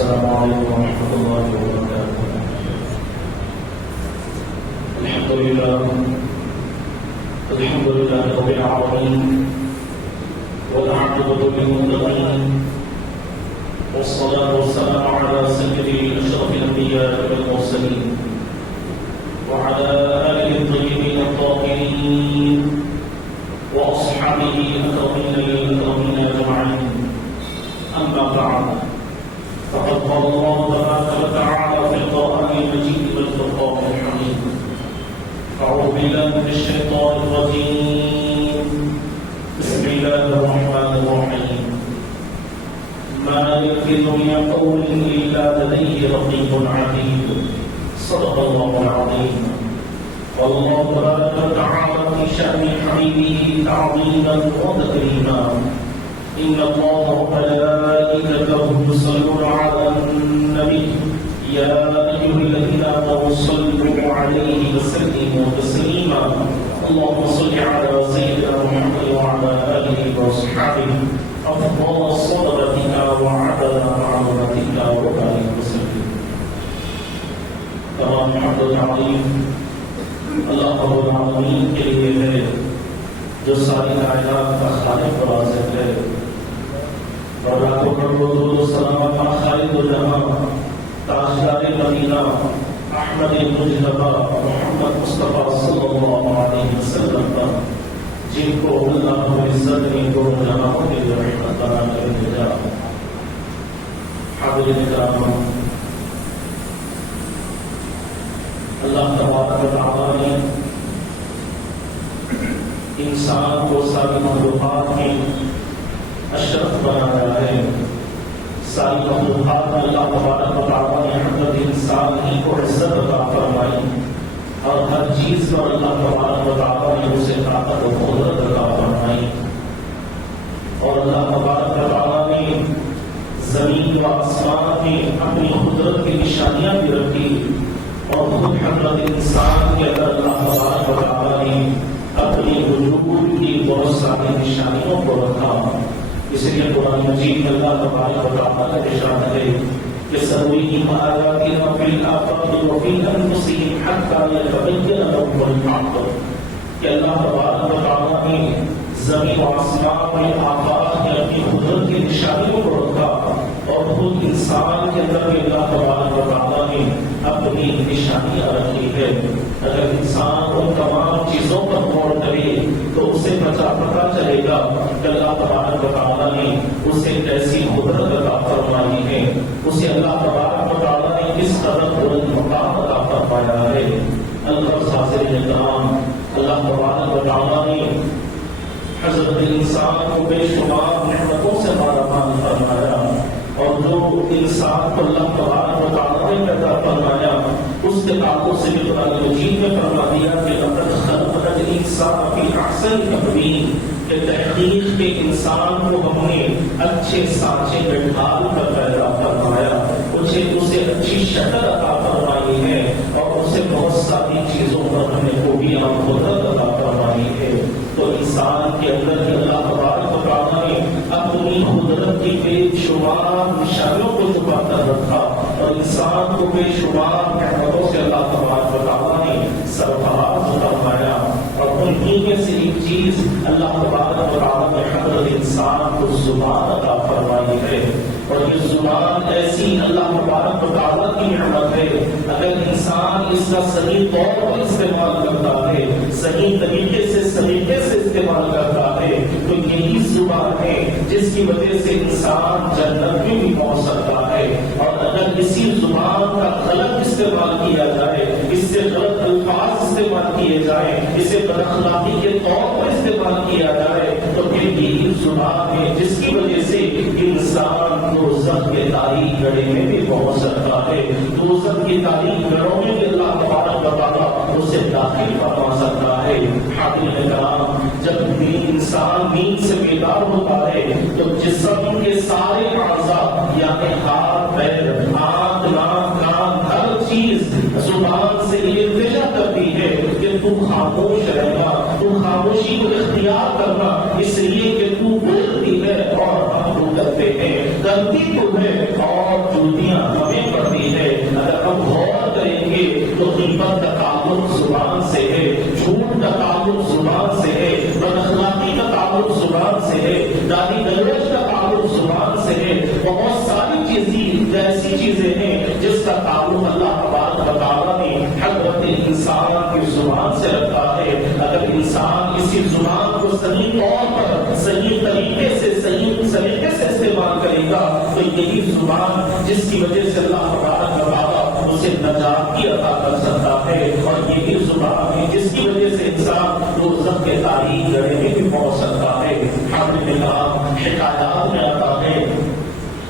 السلام عليكم ورحمة الله وبركاته. الحمد لله رب العالمين، والعاقبة للمتقين، والصلاة والسلام على سيد أشرف الأنبياء والمرسلين وعلى آله الطيبين الطاهرين وأصحابه الأكرمين أجمعين. أما بعد، فقد قال الله تبارك وتعالى في القرآن المجيد والفرقان الحميد: أعوذ بالله من الشيطان الرجيم، بسم الله الرحمن الرحيم. ما يلفظ من قول إلا لديه رقيب عتيد. صدق الله العظيم. والله تبارك وتعالى في شأن حبيبه تعظيما وتكريما: إن الله وملائكته يصلون على النبي يا أيها الذين آمنوا صلوا عليه وسلموا تسليما. اللهم صل على سيدنا محمد وعلى آله وصحبه أفضل صلاتك وعدد معلوماتك وبارك وسلم. تمام حمد تعظیم اللہ رب العالمین کے لیے ہے جو ساری کائنات کا خالق و رازق ہے، اور لاکھوں کروڑوں درود و سلام خالق و جہاں تاجدار مدینہ احمد مجتبی محمد مصطفیٰ صلی اللہ علیہ وسلم پر، جن کو اللہ رب العزت نے دونوں جہانوں کے لیے رحمت بنا کر بھیجا۔ حاضرین کرام، اللہ تبارک و تعالیٰ نے انسان کو ساری مخلوقات میں اشرف بنایا ہے۔ ساری مخلوقات میں اللہ تبارک و تعالیٰ نے حضرت انسان ہی کو عزت عطا فرمائی، اور ہر چیز پر اللہ تبارک و تعالیٰ نے اسے طاقت و قدرت عطا فرمائی، اور اللہ تبارک و تعالیٰ نے زمین و آسمان میں اپنی قدرت کی نشانیاں بھی رکھی، اور خود حضرت انسان کے اندر اللہ تبارک و تعالیٰ نے اپنی وجود کی بہت ساری نشانیوں کو رکھا۔ اس لیے قرآن مجید میں اللہ تبارک و تعالیٰ کا ارشاد ہے کہ سنريهم آياتنا في الآفاق وفي أنفسهم حتى يتبين لهم الحق، کہ اللہ تبارک و تعالیٰ نے زمین و آسمان میں آفاق میں اپنی قدرت کی نشانیوں کو رکھا، اور خود انسان کے اندر بھی اللہ تبارک و تعالیٰ نے اپنی نشانیاں رکھی ہے۔ اگر انسان ان تمام چیزوں پر غور کرے تو اسے پتہ چلے گا کہ اللہ تبارک و تعالیٰ نے اسے کیسی قدرت عطا فرمائی ہے، اسے اللہ تبارک و تعالیٰ نے کس قدر بلند مقام عطا فرمایا ہے۔ حاضرین کرام، اللہ تبارک و تعالیٰ نے حضرت انسان کو بے شمار نعمتوں سے مالا مال فرمایا، اور جو انسان کو اللہ تبارک و تعالیٰ نے پیدا فرمایا اس کے تعلق سے بھی قرآن مجید میں فرما دیا کہ لقد خلقنا الانسان فی احسن تقویم، کہ تحقیق کے انسان کو ہم نے اچھے سانچے میں ڈھال کر پیدا فرمایا، اسے اچھی شکل عطا فرمائی ہے، اور اسے بہت ساری چیزوں پر ہم نے خوبیاں قدرت عطا فرمائی ہے۔ تو انسان کے اندر ہی اللہ تبارک و تعالیٰ نے اپنی قدرت کی بے شمار نشانیوں کو چھپا کر رکھا، اور انسان کو بے شمار نعمتوں سے اللہ تبارک و تعالیٰ نے سرفراز فرمایا، اور انہی میں سے ایک چیز اللہ تبارک و تعالیٰ نے حضرت انسان کو زبان عطا فرمائی ہے، اور یہ زبان ایسی اللہ تبارک و تعالیٰ کی نعمت ہے، اگر انسان اس کا صحیح طور پر استعمال کرتا ہے، صحیح طریقے سے استعمال کرتا ہے، تو یہی زبان ہے جس کی وجہ سے انسان جنت میں بھی پہنچ سکتا ہے۔ اور اگر اسی زبان کا غلط استعمال کیا جائے، اس سے غلط الفاظ استعمال کیے جائیں، اسے بد اخلاقی کے طور پر استعمال کیا جائے، تو پھر یہی زبان ہے جس کی وجہ سے انسان دوزخ کے تاریک گڑھے میں بھی پہنچ سکتا ہے، دوزخ کی تاریک گڑھوں میں بھی اللہ تبارک و تعالیٰ اسے داخل فرما سکتا ہے۔ حاضرین کرام، جب انسان نیند سے بیدار ہوتا ہے تو جسم کے سارے اعضاء یعنی ہاتھ، پیر، آنکھ، ناک، کان، ہر چیز زبان سے التجا کرتی ہے کہ تو خاموش رہنا، تو خاموشی کو اختیار کرنا، اس لیے کہ تو بولتی ہے اور ہم کرتے ہیں، غلطی تو ہے اور جوتیاں تعلق زبان سے ہے، گالی گلوچ کا تعلق زبان سے ہے، بہت ساری چیزیں ایسی چیزیں ہیں جس کا تعلق اللہ تبارک و تعالیٰ نے حضرت انسان کی زبان سے رکھا ہے۔ اگر انسان اسی زبان کو صحیح طور پر صحیح طریقے سے استعمال کرے گا تو یہی زبان جس کی وجہ سے اللہ تبارک و تعالیٰ اسے نجات کی عطا کر سکتا ہے، اور یہی زبان ہے جس کی وجہ سے انسان دوزخ کے تاریخ گڑھے میں بھی پہنچ سکتا ہے۔ حضرت نظام حکایات میں آتا ہے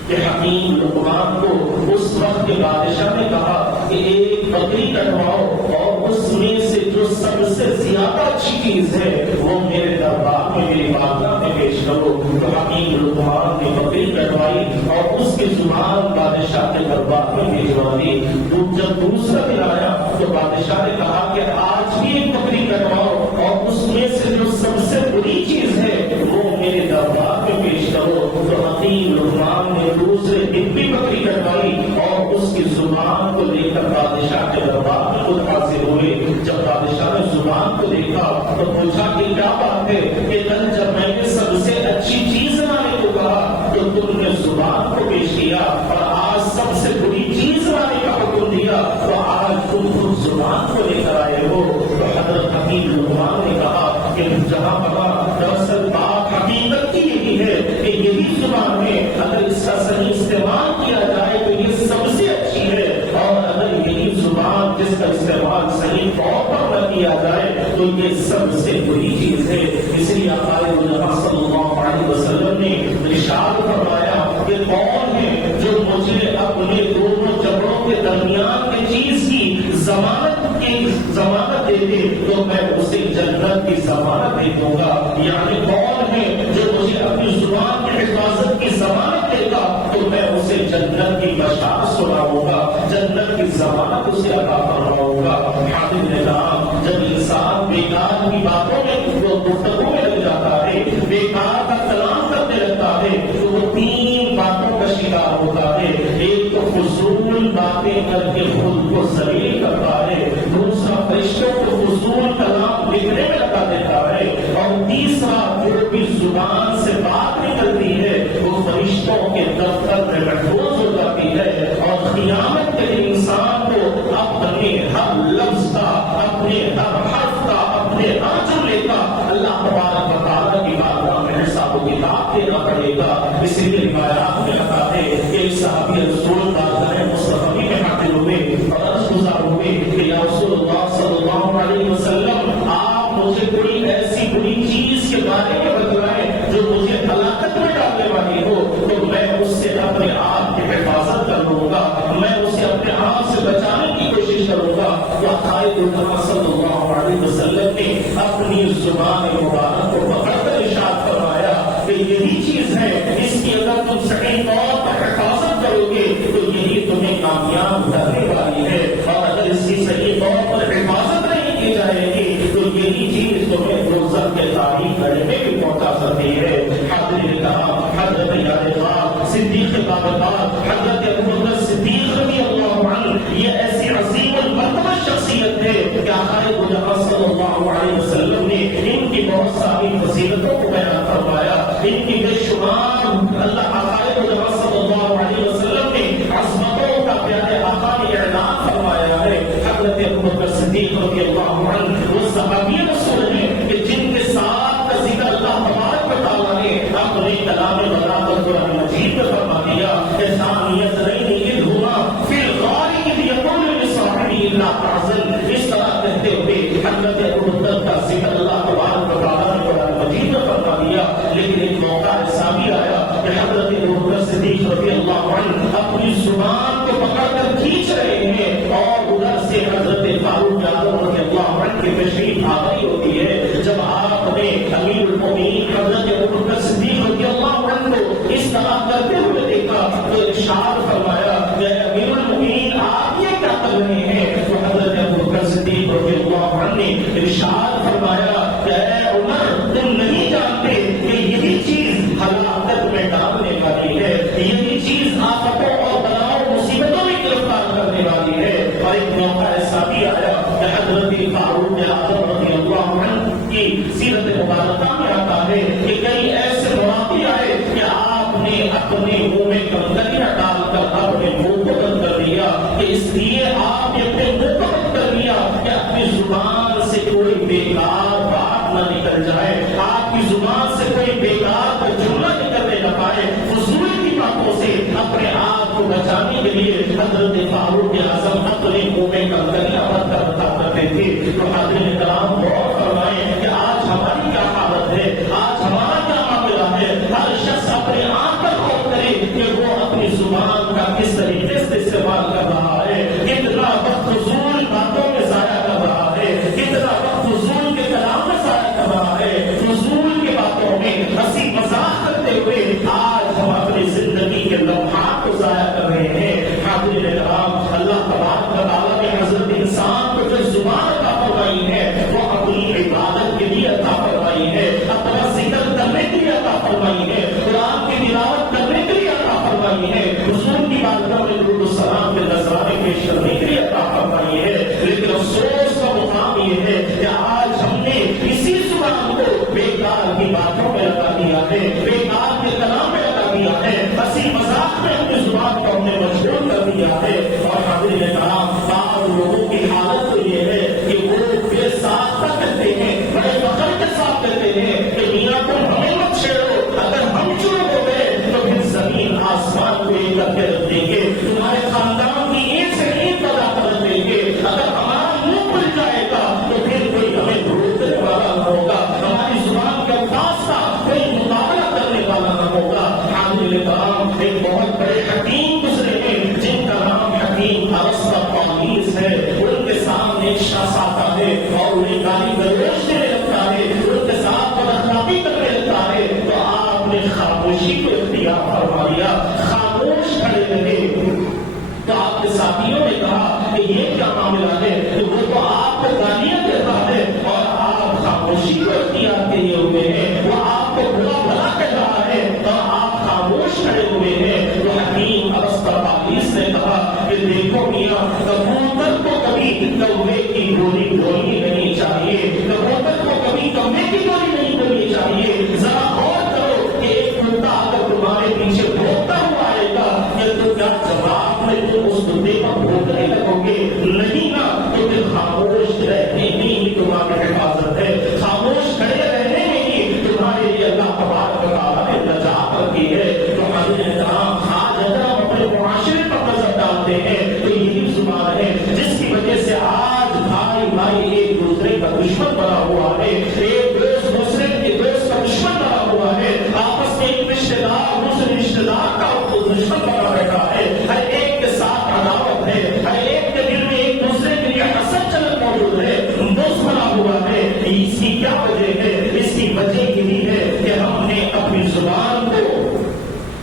کہ حکیم لقمان کو اس وقت کے بادشاہ نے کہا کہ ایک بکری کٹواؤ اور اس میں سے جو سب سے زیادہ اچھی چیز ہے وہ میرے دربار میں میری بارگاہ میں پیش کرو۔ تو حکیم لقمان نے بکری کٹوائی اور اس کی زبان بادشاہ کے دربار میں بھیجوا دی۔ جب دوسرا دن آیا تو بادشاہ نے کہا کہ آج بھی ایک بکری کٹواؤ اور اس میں سے جو سب سے بری چیز ہے وہ میرے دربار میں پیش کرو۔ تو حکیم لقمان نے دوسرے دن بھی بکری کٹوائی اور اس کی زبان کو لے کر بادشاہ کے دربار میں خود حاضر ہوئے۔ جب بادشاہ نے زبان کو دیکھا تو پوچھا کہ کیا بات ہے کہ کل جب میں نے سب سے اچھی چیز لانے کو کہا تو تم نے زبان کو پیش کیا، اور آج سب سے بری چیز لانے کا حکم دیا تو آج تم خود زبان کو لے کر آئے ہو۔ تو حضرت حکیم لقمان نے کہا کہ جہاں کہا دراصل بات حقیقت کی یہی ہے کہ یہی زبان ہے، اگر اس کا صحیح استعمال کیا جائے تو یہ سب سے اچھی ہے، اور اگر یہی زبان جس کا استعمال صحیح طور پر نہ کیا جائے تو یہ سب سے بری چیز ہے۔ اس لیے آقا صلی اللہ علیہ وسلم نے ارشاد فرمایا کہ کون ہے جو مجھے اپنے دونوں جبڑوں کے درمیان کی چیز کی ضمانت دے دے تو میں اسے جنت کی ضمانت دے دوں گا۔ یعنی کون ہے جو مجھے اپنی زبان کی حفاظت کی ضمانت دے گا تو میں اسے جنت کی بشارت سناؤں گا، جنت کی ضمانت اسے عطا فرماؤں گا۔ حاضر نظام جب انسان بیکار کی باتوں میں گفتگو میں لگ جاتا ہے، بیکار کا کلام کرنے لگتا ہے تو وہ تین باتوں کا شکار ہوتا ہے۔ ایک تو فضول باتیں کر کے خود کو ذلیل کرتا ہے، دوسرا فرشتوں کو فضول کلام لکھنے میں لگا دیتا ہے، اور تیسرا جو بھی زبان سے بات نکلتی ہے وہ فرشتوں کے دفتر میں محفوظ ہو جاتی ہے، اور قیامت کے دن انسان کو اپنے ہر لفظ کا، اپنے ہر حرف کا، اپنے ہر جملے کا اللہ تبارک و تعالیٰ کی بارگاہ میں حساب و کتاب دینا پڑے گا۔ اس لیے روایات میں آتا ہے کہ ایک صحابی رسول بارگاہ مصطفی میں حاضر ہوئے اور عرض گزار ہوئے کہ یا رسول اللہ صلی اللہ علیہ وسلم آپ مجھے کوئی ایسی بری چیز کے بارے میں بتلائیں جو مجھے ہلاکت میں ڈالنے والی ہو تو میں اس سے اپنے آپ کی حفاظت کر لوں گا، میں اسے اپنے آپ سے بچانے کی کوشش کروں گا۔ صلی اللہ علیہ وسلم نے اپنی زبان مبارک کو پکڑ کر ارشاد فرمایا کہ یہی چیز ہے، اس کی اگر تم صحیح طور پر حفاظت کرو گے تو یہی تمہیں کامیاب کرنے والی ہے، اور اگر اس کی صحیح طور پر حفاظت نہیں کی جائے گی تو یہی چیز تمہیں دوزخ کے تاریخ گڑھے میں بھی پہنچا سکتی ہے۔ حضرت نے کہا حضرت یاد صدیق بابرکار حضرت ابوبکر صدیق رضی اللہ عنہ یہ ایسی عظیم المرتبہ شخصیت ہے کہ آقا صلی اللہ علیہ وسلم نے ان کی بہت ساری فضیلتوں کو بیان فرمایا، ان کی بے شمار اللہ آقا صلی اللہ علیہ وسلم نے عظمتوں کا پیارے آقا نے اعلان فرمایا ہے۔ حضرت ابوبکر صدیق رضی اللہ عنہ وہ صحابی رسول ہیں کہ جن کے ساتھ کا ذکر اللہ تبارک و تعالیٰ نے اپنے کلام بلاغت قرآن مجید میں فرما دیا کہ ثانیۃ اثنین اذ ہما فی الغار اذ یقول لصاحبہ لا تحزن، اس طرح کہتے ہوئے حضرت ابوبکر کا ذکر اللہ تبارک و تعالیٰ نے قرآن مجید میں فرما دیا، لیکن ایک موقع اپنے منہ میں کنکریاں ڈال کر اپنے منہ کو بند کر دیا کہ اس لیے آپ نے اپنے منہ کو بند کر دیا کہ اپنی زبان سے کوئی بیکار بات نہ نکل جائے، آپ کی زبان سے کوئی بیکار کا جملہ نکلنے نہ پائے۔ فضول کی باتوں سے اپنے آپ کو بچانے کے لیے حضرت فاروق اعظم اپنے منہ میں کنکریاں بند کر بتا کرتے تھے۔ تو حاضرین کرام غور فرمائیں کہ آج ہماری کیا حالت ہے، آج ہمارا کیا معاملہ ہے۔ ہر شخص اپنے آپ پر غور کرے کہ وہ اپنی زبان کا کس طریقے سے استعمال کر رہا ہے، کتنا وقت فضول باتوں میں ضائع کر رہا ہے، کتنا وقت فضول کے کلام میں ضائع کر رہا ہے، فضول کی باتوں میں ہنسی مذاق کرتے ہوئے آج ہم اپنی زندگی کے لمحات کو ضائع کر رہے ہیں۔ حاضرین کرام، اللہ تبارک و تعالیٰ نے حضرت انسان کو جو زبان عطا فرمائی ہے وہ اپنی عبادت کے لیے عطا فرمائی ہے، اپنا ذکر کرنے کے لیے عطا فرمائی ہے، قرآن کی تلاوت کرنے کے لیے عطا فرمائی ہے، حضور کی بارگاہ میں درود و سلام کے نذرانے پیش کرنے کے لیے عطا فرمائی ہے۔ لیکن افسوس کا مقام یہ ہے کہ آج ہم نے اسی زبان کو بیکار کی باتوں میں لگا دیا ہے، بیکار کے کلام میں لگا دیا ہے، ہنسی مذاق میں اپنی زبان کو ہم نے مشغول کر دیا ہے۔ اور حاضرین کرام، بعض لوگوں کی حالت تو یہ ہے کہ وہ بے ساختہ کہتے ہیں، بڑے فخر کے ساتھ کہتے ہیں کہ میاں تم ہمیں مت چھیڑو، اگر ہم شروع ہو گئے تو پھر زمین آسمان کو ایک کر کے رکھ دیں گے، تمہارے خاندان کی ایک سے ایک پیدا کر دیں گے، اگر ہمارا منہ کھل جائے گا تو پھر کوئی ہمیں روکنے والا نہ ہوگا، ہماری زبان کے الفاظ کا کوئی مقابلہ کرنے والا نہ ہوگا۔ حاضرین کرام، ایک بہت بڑے حکیم گزرے ہیں جن کا نام حکیم ارسطو پالیس ہے، ان کے سامنے ایک شخص آتا ہے اور انہیں گالی گلوچ دینے لگتا ہے، ان کے ساتھ بداخلاقی کرنے لگتا ہے، تو آپ نے خاموشی کو اختیار فرما لیا، خاموش کھڑے رہے۔ تو آپ کے ساتھیوں نے کہا کہ یہ کیا معاملہ ہے، کہ وہ تو آپ کو گالیاں دیتا ہے اور آپ خاموشی کو اختیار کیے ہوئے ہیں، وہ آپ کو برا بھلا کہہ رہا ہے اور آپ خاموش کھڑے ہوئے ہیں۔ تو حکیم ارسطو پالیس نے کہا کہ دیکھو میاں، کبوتر کو کبھی کوے کی گولی بولنی نہیں چاہیے، کبوتر کو کبھی کوے کی گولی نہیں بولنی چاہیے۔ ذرا غور کرو کہ ایک کتا اگر تمہارے پیچھے بھونکتا ہوا آئے گا تو کیا جواب میں تم اس کتے کو بھونکنے لگو گے؟ نہیں نا، تو پھر خاموش رہنے میں ہی تمہاری حفاظت ہے، خاموش کھڑے رہنے میں ہی تمہارے لیے اللہ تبارک و تعالیٰ نے نجات رکھی ہے۔ تو حاضرین کرام، آج اگر ہم اپنے معاشرے پر نظر ڈالتے ہیں تو یہی زبان ہے جس کی وجہ سے آج بھائی بھائی ایک دوسرے کا دشمن بنا ہوا ہے، ایک دوست دوسرے کے دوست کا دشمن بنا ہوا ہے، آپس میں ایک رشتے دار دوسرے رشتے دار کا دشمن بنا رہتا ہے، ہر ایک کے ساتھ عداوت ہے، ہر ایک کے دل میں ایک دوسرے کے لیے حسد چلن موجود ہے، دوست بنا ہوا ہے۔ اس کی کیا وجہ ہے؟ اس کی وجہ یہی ہے کہ ہم نے اپنی زبان کو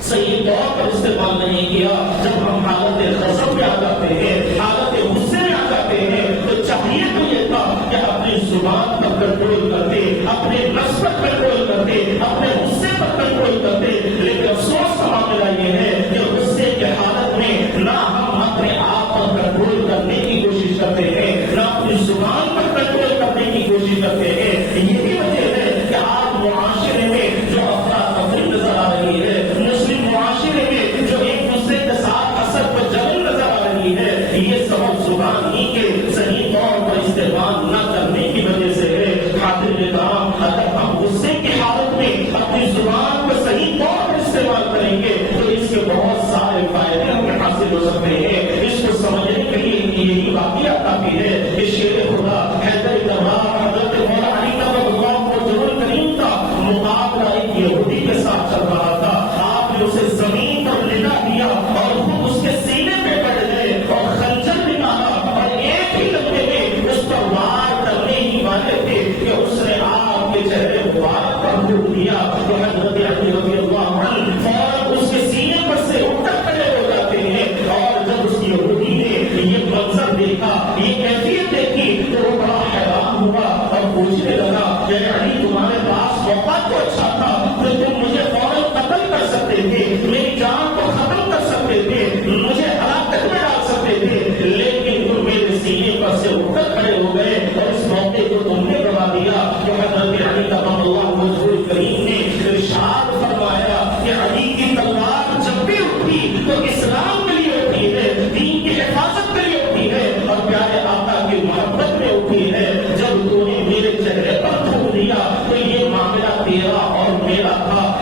صحیح طور پر استعمال نہیں کیا۔ جب ہم حالت غضب میں آ جاتے ہیں، حالت غصے میں آ جاتے ہیں، تو چاہیے تو یہ تھا کہ اپنی زبان پر کنٹرول کرتے، اپنے نفس پر کنٹرول کرتے، اپنے غصے پر کنٹرول کرتے۔ لیکن افسوس کا معاملہ یہ ہے کہ غصے کی حالت میں نہ ہم اپنے آپ پر کنٹرول کرنے کی کوشش کرتے ہیں، نہ اپنی زبان پر کنٹرول کرنے کی کوشش کرتے ہیں۔ یہی وجہ ہے کہ آج معاشرے میں جو افراتفری نظر آ رہی ہے، مسلم معاشرے میں جو ایک دوسرے کے ساتھ حسد و جلن نظر آ رہی ہے، یہ سبب زبان ہی کے صحیح طور پر استعمال نہ کرنے کی وجہ سے ہے۔ حاضرین کرام، اگر ہم غصے کی حالت میں اپنی زبان کو صحیح طور پر استعمال کریں گے تو اس کے بہت سارے فائدے ہمیں حاصل ہو سکتے ہیں۔ اس کو سمجھنے کے لیے یہی واقعہ کافی ہے کہ شیر خدا حیدر کرار حضرت مولا علی کرم اللہ کریم کا مقابلہ ایک یہودی کے ساتھ چل رہا تھا۔ آپ نے اسے زمین پر لٹا دیا اور خود اس کے سینے پہ پڑ گئے اور خنجر نکالا اور ایک ہی لمحے میں اس پر وار کرنے ہی والے تھے کہ اس نے آپ کے چہرے مبارک پر پھونک دیا۔ تو حضرت علی رضی اللہ عنہ فوراً اس کے سینے پر سے اٹھ کر کھڑے ہو جاتے ہیں، اور جب اس یہودی نے یہ منظر دیکھا، یہ کیفیت دیکھی، تو وہ بڑا حیران ہوا اور پوچھنے لگا کہ علی تمہارے پاس موقع تو اچھا تھا، تو تم مجھے فوراً قتل کر سکتے تھے، میری جان کو ختم کر سکتے تھے، مجھے ہلاکت میں ڈال سکتے تھے، لیکن تم میرے سینے پر سے اٹھ کر کھڑے ہو گئے اور اس موقع کو تم نے گوا دیا۔ تو حضرت علی کرم اللہ وجہہ کریم نے ارشاد فرمایا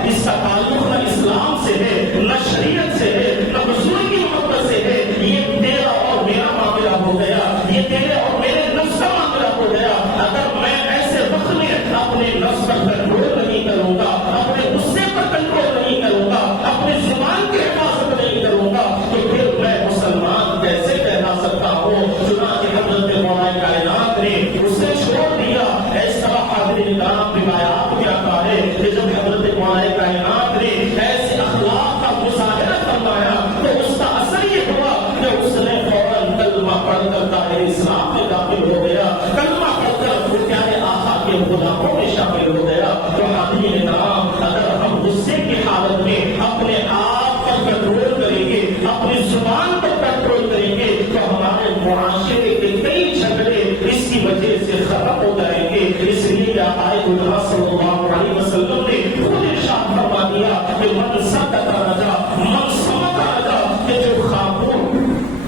اس کا تعلق نہ اسلام سے ہے، نہ شریعت سے ہے، نہ حضور کی محبت سے ہے. یہ تیرا اور میرا معاملہ ہو گیا، یہ تیرے اور میرے نفس کا معاملہ ہو گیا. اگر میں ایسے وقت میں اپنے نفس پر کنٹرول نہیں کروں گا، اپنے غصے پر کنٹرول نہیں کروں گا، اپنی زبان کی حفاظت نہیں کروں گا، تو پھر میں مسلمان کیسے کہلا سکتا ہوں؟ چنانچہ حضرت مولا کائنات نے اسے چھوڑ دیا. اس طرح حاضرین کرام روایات میں آتا ہے کہ جب حضرت مولا کائنات نے ایسے اخلاق کا مظاہرہ فرمایا تو اس کا اثر یہ ہوا کہ اس نے فوراً کلمہ پڑھ کر دائرہ اسلام میں داخل ہو گیا. کلمہ پڑھ کر وہ پیارے آقا کے غلاموں میں شامل ہو گیا. تو حاضرین کرام، اگر ہم غصے کی حالت میں اپنے آپ پر کنٹرول کریں گے، اپنی زبان پر کنٹرول کریں گے، تو ہمارے معاشرے کے کئی جھگڑے اس کی وجہ سے ختم ہو جائیں گے. اس لیے آقائے گلہ صلی اللہ علیہ وسلم نے خود ارشاد فرما دیا کہ من سکت رجا من سمت رجا، کہ جو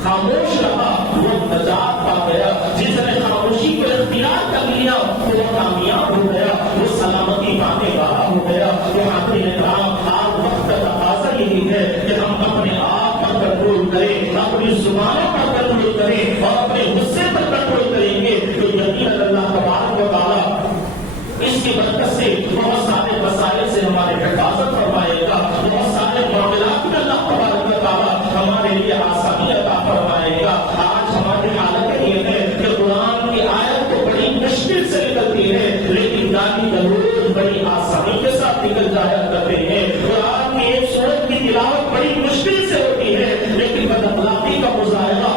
خاموش رہا وہ نجات پا گیا. جس نے خاموشی کو اختیار کر لیا وہ کامیاب ہو گیا، وہ سلامتی پانے والا ہو گیا. تو حاضرین کرام، آج وقت کا تقاضا یہی ہے کہ ہم اپنے آپ پر کنٹرول کریں، اپنی زبانوں پر کنٹرول کریں اور اپنے غصے پر کنٹرول کریں گے تو یقیناً اللہ تبارک و تعالیٰ اس کی برکت سے بہت سارے مسائل سے ہماری حفاظت فرمائے گا. بہت سارے معاملات میں اللہ تبارک و تعالیٰ ہمارے لیے آسانی عطا فرمائے گا. آج ہماری حالت یہ ہے کہ قرآن کی آیت تو بڑی مشکل سے نکلتی ہے، لیکن گالی گلوچ بڑی آسانی کے ساتھ نکل جایا کرتے ہیں. قرآن کی ایک سورت کی تلاوت بڑی مشکل سے ہوتی ہے، لیکن بد اخلاقی کا مظاہرہ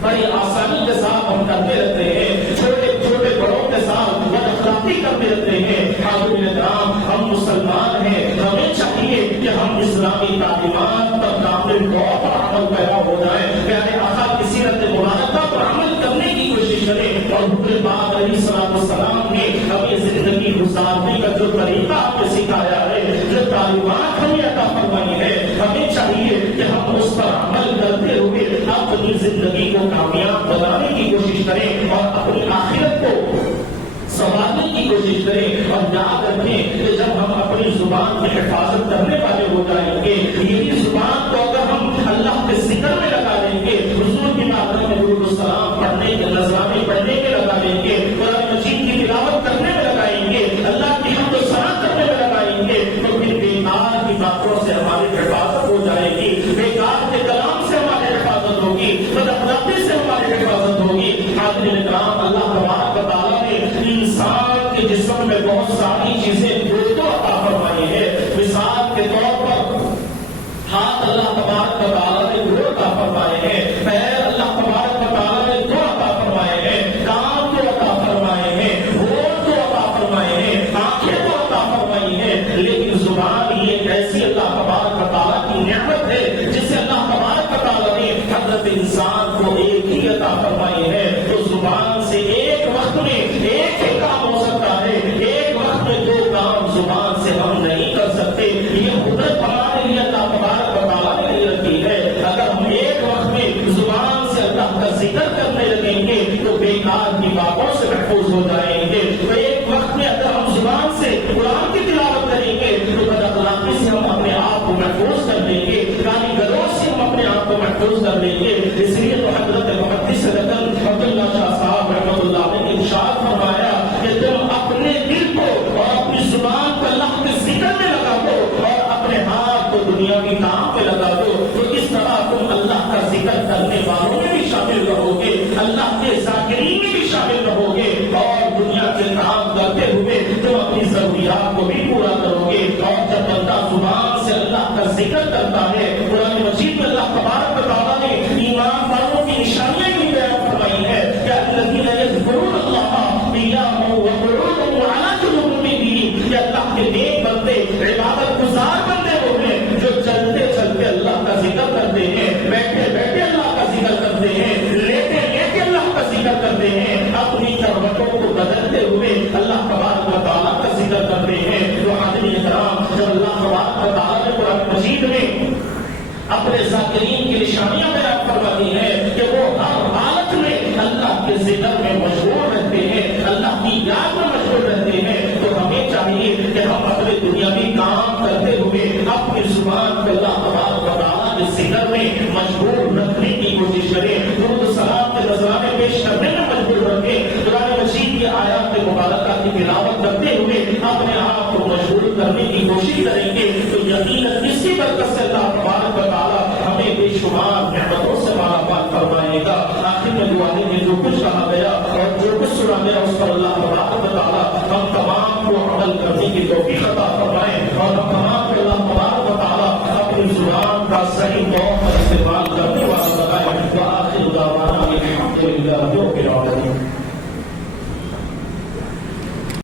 بڑی آسانی کے ساتھ ہم کرتے رہتے ہیں. چھوٹے چھوٹے بڑوں کے ساتھ بد اخلاقی کرتے رہتے ہیں. حاضرین کرام، ہم مسلمان ہیں، ہمیں چاہیے کہ ہم اسلامی تعلیمات پر کامل طور پر عمل پیرا ہو جائیں. پیارے آقا کی سیرت مبارکہ پر عمل کرنے کی کوشش کریں اور حضور پاک علیہ السلام نے ہمیں زندگی گزارنے کا جو طریقہ ہمیں سکھایا ہے، جو تعلیمات ہمیں عطا فرمائی ہے، ہمیں چاہیے کہ ہم اس پر عمل کرتے ہوئے اپنی زندگی کو کامیاب بنانے کی کوشش کریں اور اپنی آخرت کو سنوارنے کی کوشش کریں. اور یاد رکھیں کہ جب ہم اپنی زبان کی حفاظت کرنے والے ہو جائیں گے، یہی زبان کو اگر ہم اللہ کے ذکر میں لگا دیں گے، حضور کی بارگاہ میں درود السلام پڑھنے کے، نذرانے پڑھنے کے لگا دیں گے، قرآن مجید کی تلاوت کرنے میں لگائیں گے، اللہ کی حمد و ثنا کرنے میں لگائیں گے، تو پھر بیکار کی باتوں سے ہماری حفاظت ہو جائے گی، بیکار کے کلام سے ہماری حفاظت ہوگی، بد اخلاقی سے ہماری حفاظت ہوگی. حاضرین کرام، اللہ تبارک و تعالیٰ نے انسان کے جسم میں بہت ساری چیزیں عطا فرمائی ہے. مثال کے طور پر ہاتھ اللہ تبارک و تعالیٰ نے دو عطا فرمائے ہیں، پیر اللہ تبارک و تعالیٰ نے دو عطا فرمائے ہیں، کان دو عطا فرمائے ہیں، ہونٹ دو عطا فرمائے ہیں، آنکھیں دو عطا فرمائی ہیں. لیکن زبان یہ ایک ایسی اللہ تبارک و تعالیٰ کی نعمت ہے جسے اللہ تبارک و تعالیٰ نے حضرت انسان کو ایک ہی عطا فرمائی ہے. تو زبان سے ایک وقت میں ایک ہی کام ہو سکتا ہے، ایک وقت میں دو کام زبان سے ہم نہیں کر سکتے. یہ قدرت ہمارے لیے اللہ تبارک و تعالیٰ نے نہیں رکھی ہے. اگر ہم ایک وقت میں زبان سے اللہ کا ذکر کرنے لگیں گے تو بیکار کی باتوں سے محفوظ ہو جائیں گے. تو ایک وقت میں اگر ہم زبان سے قرآن کی تلاوت کریں گے تو بد اخلاقی سے ہم اپنے آپ کو محفوظ کر لیں گے، گالی گلوچ سے ہم اپنے آپ کو محفوظ کر لیں گے. اس لیے تو حضرت محدث رجل عبداللہ شاہ صاحب رحمۃ اللہ نے ارشاد فرمایا کہ تم اپنے دل کو اور اپنی زبان کو اللہ کے ذکر میں لگا دو اور اپنے ہاتھ کو دنیاوی کام پہ لگا دو، تو اس طرح تم اللہ کا ذکر کرنے والوں میں بھی شامل رہو گے، اللہ کے ذاکرین میں بھی شامل رہو گے، اور دنیا کے کام کرتے ہوئے تم اپنی ضروریات کو بھی پورا کرو گے. اور جب بندہ زبان سے اللہ کا ذکر کرتا ہے، قرآن مجید میں اللہ تبارک و تعالیٰ نے ایمان والوں کی نشانیاں بھی بیان فرمائی ہے کہ الذین یذکرون اللہ قیاما وقعودا وعلی جنوبہم، کہ اللہ کے نیک بندے، عبادت گزار بندے وہ ہیں جو چلتے چلتے اللہ کا ذکر کرتے ہیں، بیٹھے بیٹھے اللہ کا ذکر کرتے ہیں، لیٹے لیٹے اللہ کا ذکر کرتے ہیں، اپنی کروٹوں کو بدلتے ہوئے اللہ تبارک و تعالیٰ کا ذکر کرتے ہیں. تو حاضرین کرام، جب اللہ تبارک و تعالیٰ نے قرآن مجید میں اپنے ذاکرین کی نشانیاں بیان فرماتی ہیں کہ وہ ہر حالت میں اللہ کے ذکر میں مشغول رہتے ہیں، اللہ کی یاد میں مشغول رہتے ہیں، تو ہمیں چاہیے کہ ہم اپنے دنیاوی الہی کام کرتے ہوئے اپنی زبان کو اللہ تبارک و تعالیٰ کے ذکر میں مجبور رکھنے کی کوشش کریں، درود سلام کے نذرانے پیش کرنے میں مجبور رکھیں، قرآن مجید کی آیات مبارکہ کی تلاوت کرتے ہوئے اپنے آپ کو مشغول کرنے کی کوشش کریں گے تو یقیناً اس کی برکت سے اللہ تبارک و تعالیٰ ہمیں بے شمار نعمتوں سے مالا مال فرمائے گا۔ آخر میں دعانے میں جو کچھ کہا گیا اور جو کچھ سنا گیا اس پر اللہ تبارک و تعالیٰ ہم تمام کو عمل کرنے کی توفیق عطا فرمائے اور ہم تمام کو اللہ تبارک و تعالیٰ اپنی زبان کا صحیح طور پر استعمال کرنے والا بنائے۔ وآخر دعوانا الحمد للہ رب العالمین۔